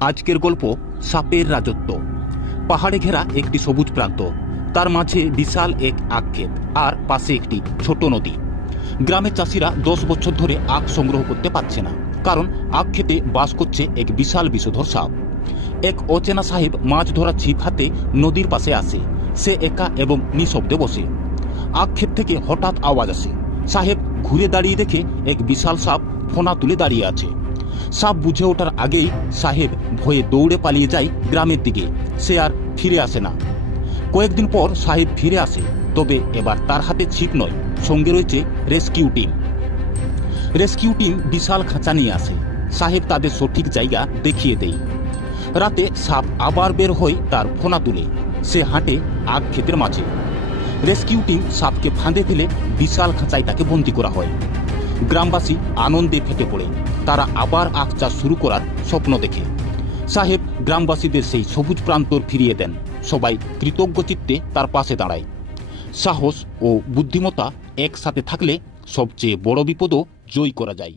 আজকের গল্প সাপের রাজত্ব। পাহাড়ে ঘেরা একটি সবুজ প্রান্ত, তার মাঝে বিশাল এক আখ ক্ষেত আর পাশে একটি ছোট নদী। গ্রামের চাষিরা 10 বছর ধরে আখ সংগ্রহ করতে পারছে না, কারণ আখ ক্ষেতে বাস করছে এক বিশাল বিষধর সাপ। এক অচেনা সাহেব মাছ ধরা ছিপ হাতে নদীর পাশে আসে। সে একা এবং নিঃশব্দে বসে। আখ ক্ষেত থেকে হঠাৎ আওয়াজ আসে। সাহেব ঘুরে দাঁড়িয়ে দেখে এক বিশাল সাপ ফোনা তুলে দাঁড়িয়ে আছে। সাপ বুঝে ওঠার আগেই সাহেব ভয়ে দৌড়ে পালিয়ে যায় গ্রামের দিকে। সে আর ফিরে আসে না। কয়েকদিন পর সাহেব ফিরে আসে, তবে এবার তার হাতে ছিপ নয়, সঙ্গে রয়েছে রেস্কিউ টিম। রেস্কিউ টিম বিশাল খাঁচা নিয়ে আসে। সাহেব তাদের সঠিক জায়গা দেখিয়ে দেয়। রাতে সাপ আবার বের হয় তার ফোনা তুলে। সে হাঁটে আখ ক্ষেতের মাঝে। রেস্কিউ টিম সাপকে ফাঁদে ফেলে বিশাল খাঁচায় তাকে বন্দী করা হয়। গ্রামবাসী আনন্দে ফেটে পড়ে। তারা আবার আখ চাষ শুরু করার স্বপ্ন দেখে। সাহেব গ্রামবাসীদের সেই সবুজ প্রান্তর ফিরিয়ে দেন। সবাই কৃতজ্ঞ চিত্তে তার পাশে দাঁড়ায়। সাহস ও বুদ্ধিমত্তা একসাথে থাকলে সবচেয়ে বড় বিপদও জয় করা যায়।